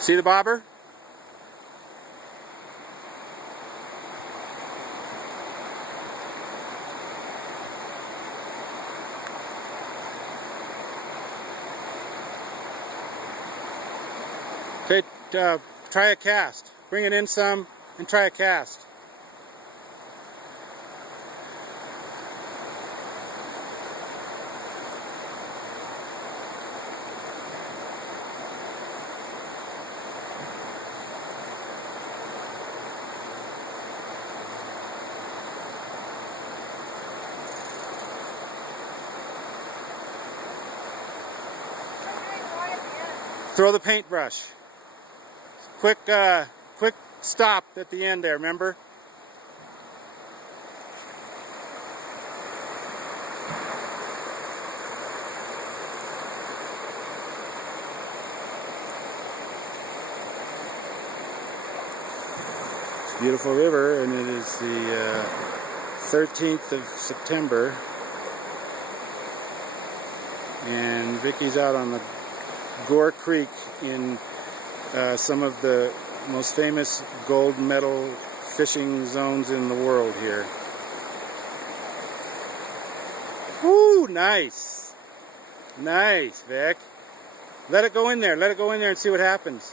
See the bobber? Okay, try a cast. Bring it in some and try a cast. Throw the paintbrush. Quick stop at the end there, remember? It's a beautiful river, and it is the 13th of September. And Vicky's out on the Gore Creek in some of the most famous gold medal fishing zones in the world here. Woo, nice. Nice, Vic. Let it go in there. Let it go in there and see what happens.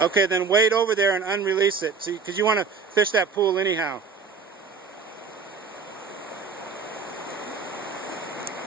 Okay, then wade over there and unrelease it, because you want to fish that pool anyhow.